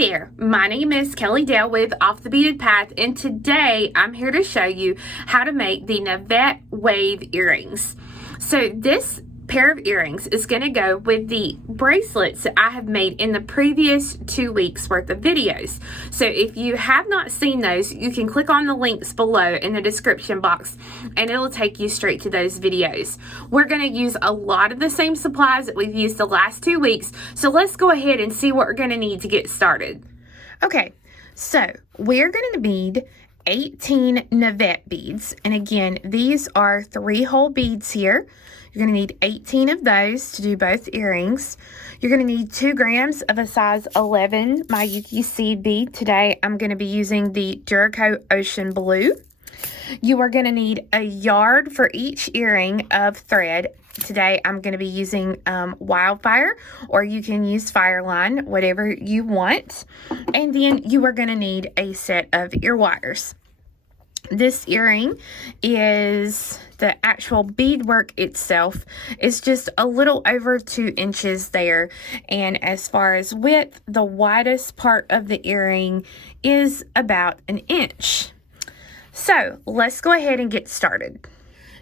there, my name is Kelly Dale with Off the Beaded Path, and today I'm here to show you how to make the Navette wave earrings. So this pair of earrings is going to go with the bracelets that I have made in the previous 2 weeks worth of videos. So if you have not seen those, you can click on the links below in the description box and it'll take you straight to those videos. We're going to use a lot of the same supplies that we've used the last 2 weeks, so let's go ahead and see what we're going to need to get started. Okay, so we're going to need 18 Navette beads, and again, these are 3-hole beads here. You're going to need 18 of those to do both earrings. You're going to need 2 grams of a size 11 Miyuki Seed Bead. Today, I'm going to be using the Duracoat Ocean Blue. You are going to need a yard for each earring of thread. Today, I'm going to be using Wildfire, or you can use Fireline, whatever you want. And then you are going to need a set of ear wires. This earring is, the actual beadwork itself is just a little over 2 inches there. And as far as width, the widest part of the earring is about 1 inch. So let's go ahead and get started.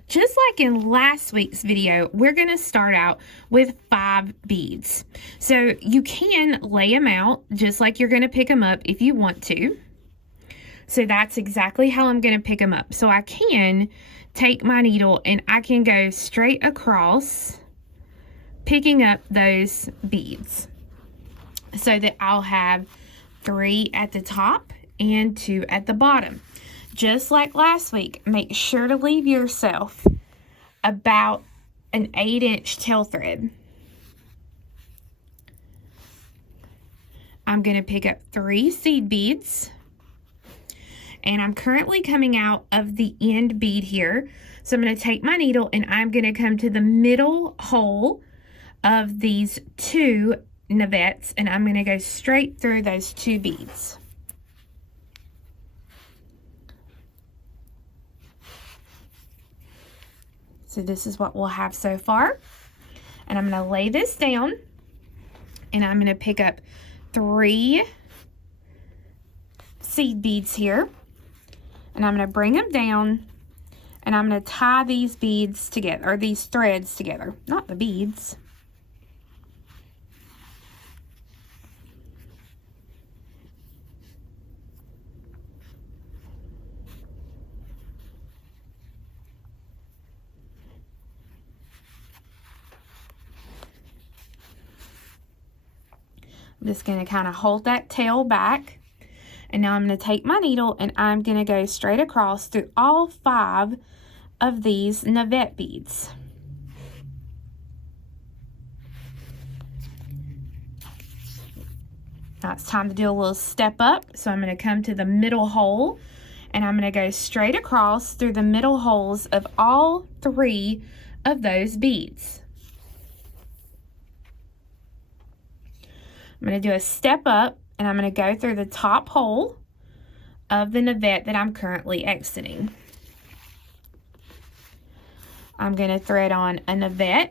Just like in last week's video, we're going to start out with 5 beads. So you can lay them out just like you're going to pick them up if you want to. So that's exactly how I'm going to pick them up. So I can take my needle and I can go straight across picking up those beads so that I'll have 3 at the top and 2 at the bottom. Just like last week, make sure to leave yourself about an 8-inch tail thread. I'm going to pick up 3 seed beads. And I'm currently coming out of the end bead here. So I'm going to take my needle and I'm going to come to the middle hole of these 2 Navettes. And I'm going to go straight through those 2 beads. So this is what we'll have so far. And I'm going to lay this down. And I'm going to pick up 3 seed beads here. And I'm going to bring them down, and I'm going to tie these beads together, or these threads together, not the beads. I'm just going to kind of hold that tail back. And now I'm going to take my needle and I'm going to go straight across through all 5 of these Navette beads. Now it's time to do a little step up. So I'm going to come to the middle hole and I'm going to go straight across through the middle holes of all 3 of those beads. I'm going to do a step up. And I'm going to go through the top hole of the Navette that I'm currently exiting. I'm going to thread on a Navette.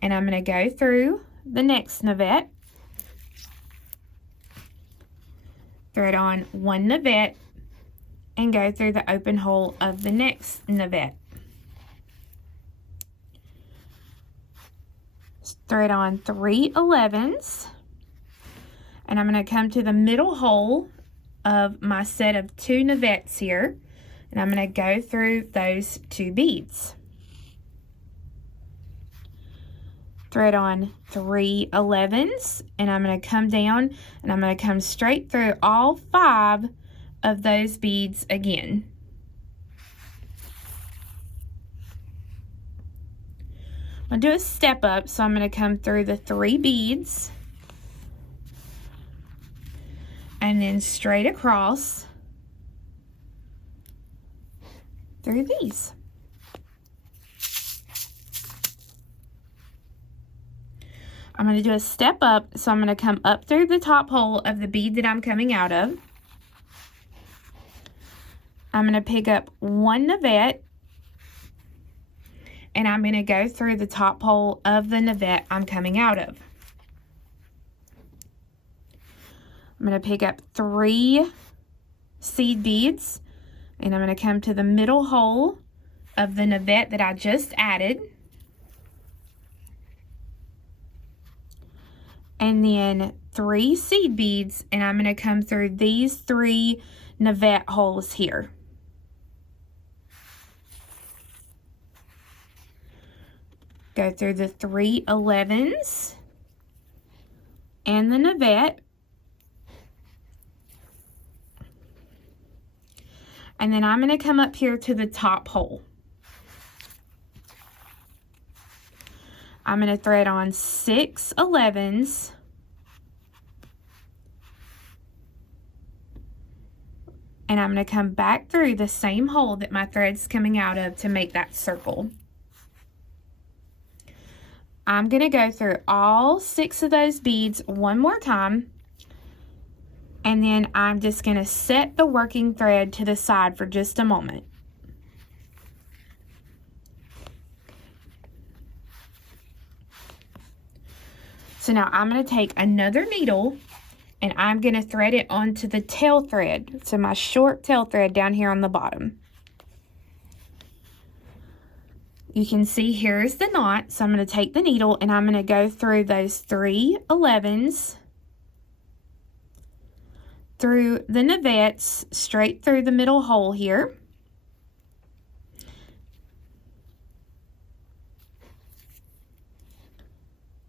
And I'm going to go through the next Navette. Thread on 1 Navette. And go through the open hole of the next Navette. Thread on 3 11s. And I'm going to come to the middle hole of my set of 2 Navettes here. And I'm going to go through those 2 beads. Thread on 3 11s. And I'm going to come down and I'm going to come straight through all 5 of those beads again. I'm going to do a step up. So I'm going to come through the 3 beads. And then straight across through these. I'm going to do a step up, so I'm going to come up through the top hole of the bead that I'm coming out of. I'm going to pick up 1 Navette, and I'm going to go through the top hole of the Navette I'm coming out of. I'm going to pick up 3 seed beads, and I'm going to come to the middle hole of the Navette that I just added. And then 3 seed beads, and I'm going to come through these 3 Navette holes here. Go through the 3 11s and the Navette. And then I'm going to come up here to the top hole. I'm going to thread on 6 11s. And I'm going to come back through the same hole that my thread's coming out of to make that circle. I'm going to go through all 6 of those beads one more time. And then I'm just going to set the working thread to the side for just a moment. So now I'm going to take another needle and I'm going to thread it onto the tail thread. So my short tail thread down here on the bottom. You can see here's the knot. So I'm going to take the needle and I'm going to go through those 3 11s. Through the Navettes, straight through the middle hole here.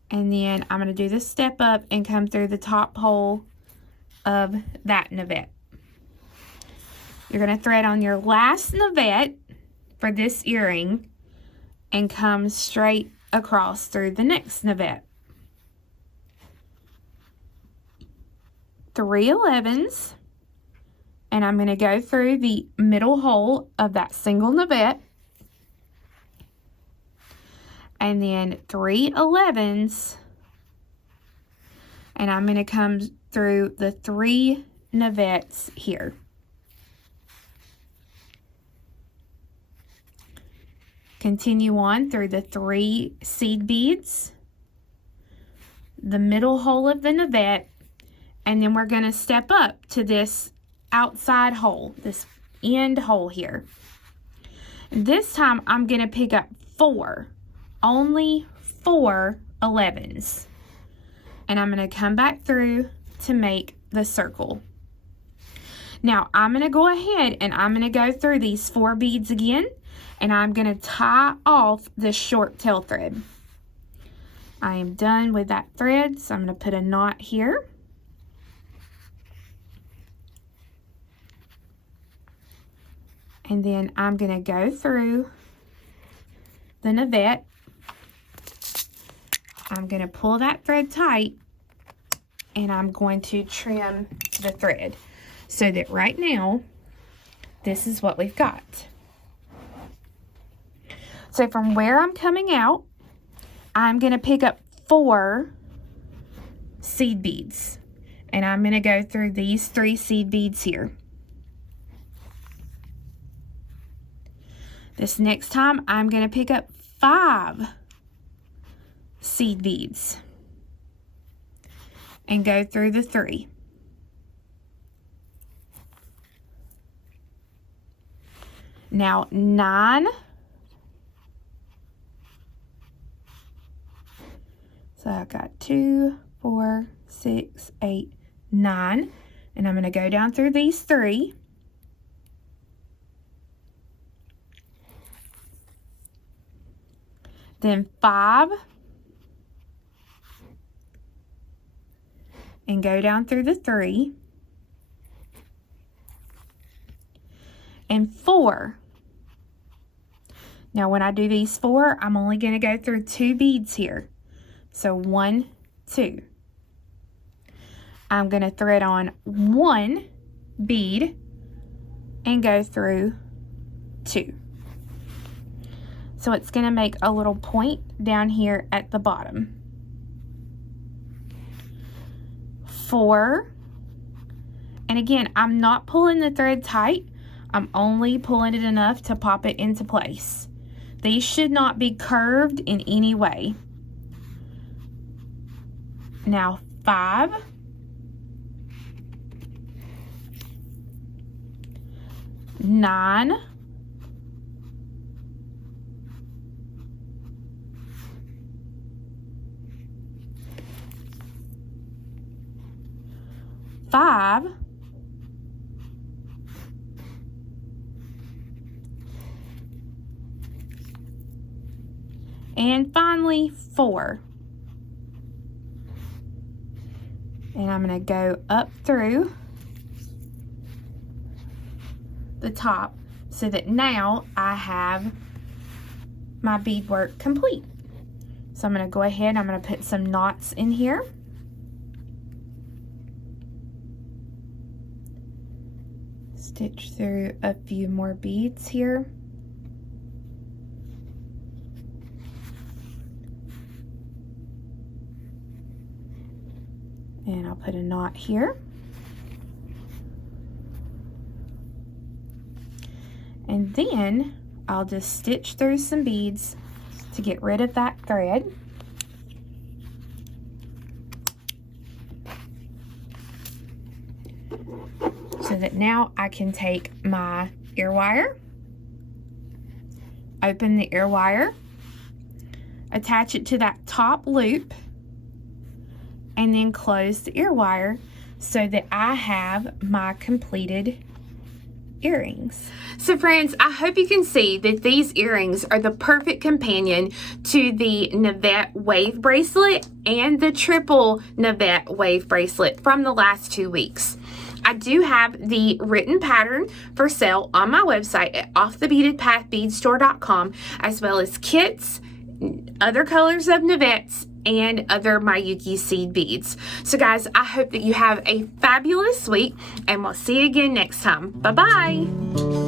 And then I'm going to do the step up and come through the top hole of that Navette. You're going to thread on your last Navette for this earring and come straight across through the next Navette. 3 11s, and I'm going to go through the middle hole of that single Navette, and then 3 11s, and I'm going to come through the 3 Navettes here. Continue on through the 3 seed beads, the middle hole of the Navette, and then we're going to step up to this outside hole, this end hole here. This time I'm going to pick up 4, only 4 11s. And I'm going to come back through to make the circle. Now I'm going to go ahead and I'm going to go through these 4 beads again, and I'm going to tie off the short tail thread. I am done with that thread, so I'm going to put a knot here. And then I'm going to go through the Navette. I'm going to pull that thread tight, and I'm going to trim the thread so that right now, this is what we've got. So from where I'm coming out, I'm going to pick up 4 seed beads, and I'm going to go through these 3 seed beads here. This next time, I'm going to pick up 5 seed beads and go through the 3. Now 9. So I've got 2, 4, 6, 8, 9. And I'm going to go down through these 3. Then 5, and go down through the 3, and 4. Now when I do these 4, I'm only going to go through 2 beads here. So 1, 2. I'm going to thread on 1 bead and go through 2. So it's going to make a little point down here at the bottom. 4. And again, I'm not pulling the thread tight. I'm only pulling it enough to pop it into place. These should not be curved in any way. Now 5. 9, 5, and finally 4. And I'm going to go up through the top so that now I have my beadwork complete. So I'm going to go ahead, I'm going to put some knots in here. Stitch through a few more beads here. And I'll put a knot here. And then I'll just stitch through some beads to get rid of that thread. So that now I can take my ear wire, open the ear wire, attach it to that top loop, and then close the ear wire so that I have my completed earrings. So friends, I hope you can see that these earrings are the perfect companion to the Navette wave bracelet and the triple Navette wave bracelet from the last 2 weeks. I do have the written pattern for sale on my website at offthebeadedpathbeadstore.com, as well as kits, other colors of Navettes, and other Miyuki Seed Beads. So guys, I hope that you have a fabulous week, and we'll see you again next time. Bye-bye.